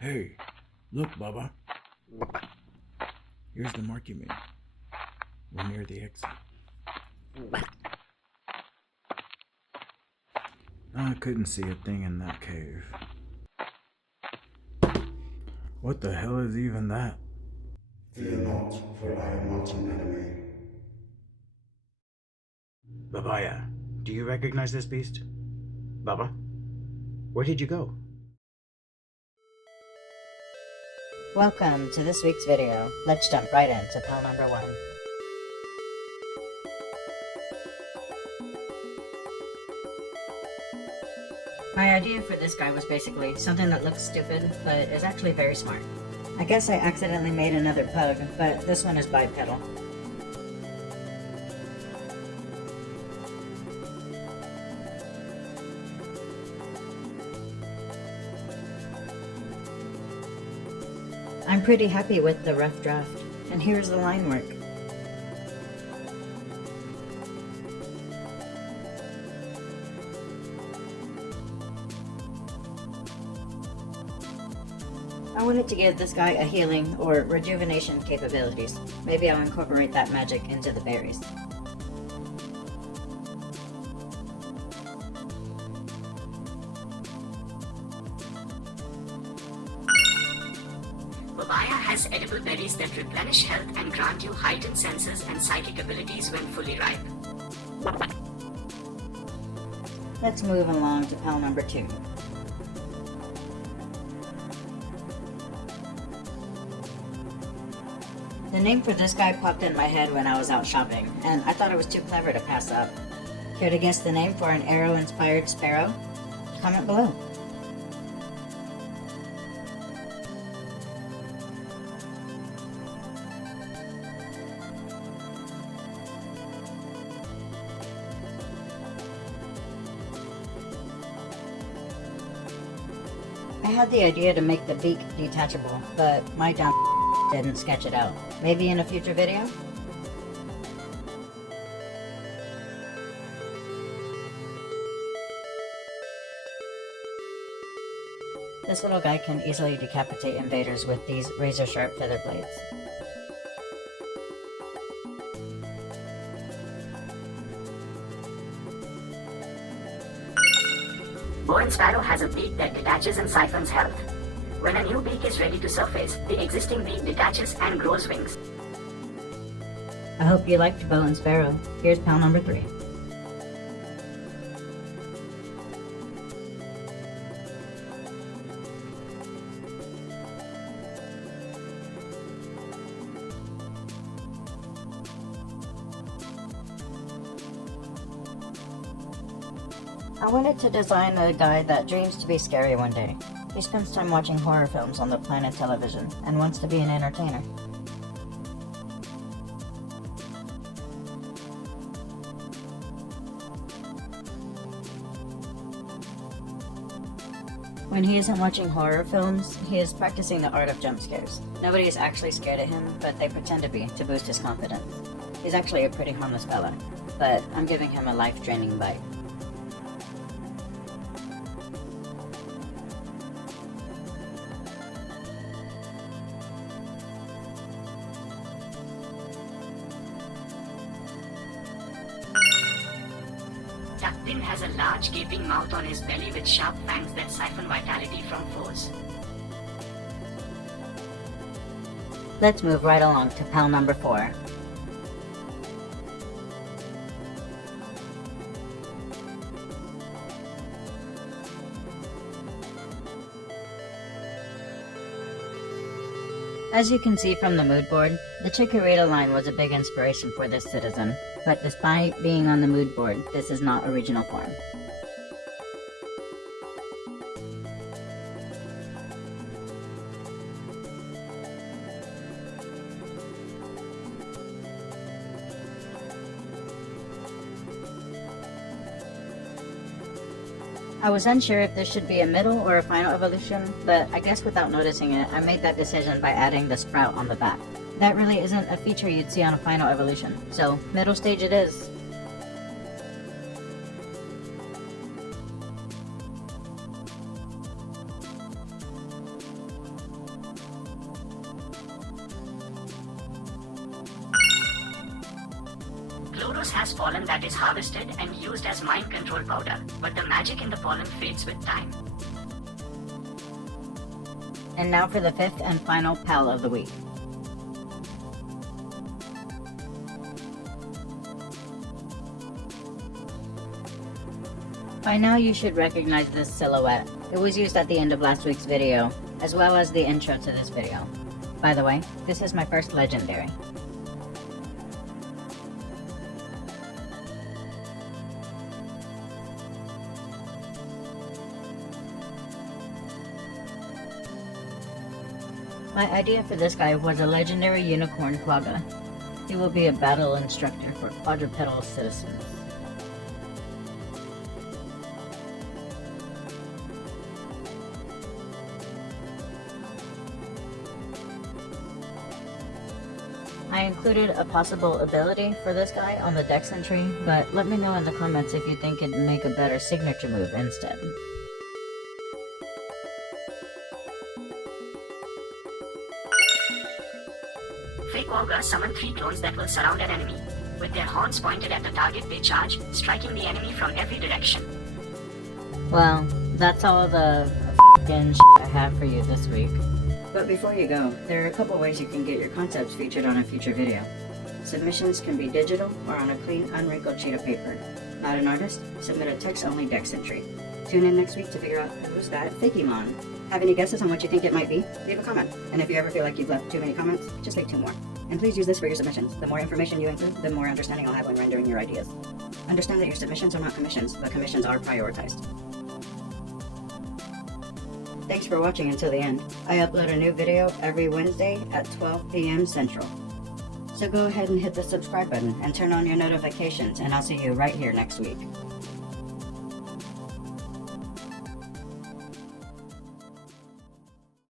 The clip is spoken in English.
Hey, look, Bubba. Here's the mark you made. We're near the exit. I couldn't see a thing in that cave. What the hell is even that? Fear not, for I am not an enemy. Babaya, do you recognize this beast? Baba? Where did you go? Welcome to this week's video. Let's jump right into panel number 1. My idea for this guy was basically something that looks stupid, but is actually very smart. I guess I accidentally made another pug, but this one is bipedal. I'm pretty happy with the rough draft, and here's the line work. I wanted to give this guy a healing or rejuvenation capabilities. Maybe I'll incorporate that magic into the berries. Babaya has edible berries that replenish health and grant you heightened senses and psychic abilities when fully ripe. Let's move along to panel number 2. The name for this guy popped in my head when I was out shopping, and I thought it was too clever to pass up. Care to guess the name for an arrow-inspired sparrow? Comment below. I had the idea to make the beak detachable, but my dumb didn't sketch it out. Maybe in a future video? This little guy can easily decapitate invaders with these razor-sharp feather blades. Bow and Sparrow has a beak that detaches and siphons health. When a new beak is ready to surface, the existing beak detaches and grows wings. I hope you liked Bow and Sparrow. Here's panel number 3. I wanted to design a guy that dreams to be scary one day. He spends time watching horror films on the Planet Television and wants to be an entertainer. When he isn't watching horror films, he is practicing the art of jump scares. Nobody is actually scared of him, but they pretend to be to boost his confidence. He's actually a pretty harmless fella, but I'm giving him a life-draining bite. Duckpin has a large gaping mouth on his belly with sharp fangs that siphon vitality from foes. Let's move right along to panel number 4. As you can see from the mood board, the Chikorita line was a big inspiration for this citizen, but despite being on the mood board, this is not original form. I was unsure if this should be a middle or a final evolution, but I guess without noticing it, I made that decision by adding the sprout on the back. That really isn't a feature you'd see on a final evolution, so middle stage it is. Moss has pollen that is harvested and used as mind control powder, but the magic in the pollen fades with time. And now for the fifth and final pal of the week. By now you should recognize this silhouette. It was used at the end of last week's video, as well as the intro to this video. By the way, this is my first legendary. My idea for this guy was a legendary unicorn quagga. He will be a battle instructor for quadrupedal citizens. I included a possible ability for this guy on the dex entry, but let me know in the comments if you think it'd make a better signature move instead. Fake Quagga summon 3 clones that will surround an enemy. With their horns pointed at the target, they charge, striking the enemy from every direction. Well, that's all the f***ing I have for you this week. But before you go, there are a couple ways you can get your concepts featured on a future video. Submissions can be digital or on a clean, unwrinkled sheet of paper. Not an artist? Submit a text-only dex entry. Tune in next week to figure out who's that Fakemon. Have any guesses on what you think it might be? Leave a comment. And if you ever feel like you've left too many comments, just leave 2 more. And please use this for your submissions. The more information you include, the more understanding I'll have when rendering your ideas. Understand that your submissions are not commissions, but commissions are prioritized. Thanks for watching until the end. I upload a new video every Wednesday at 12 p.m. Central. So go ahead and hit the subscribe button and turn on your notifications, and I'll see you right here next week.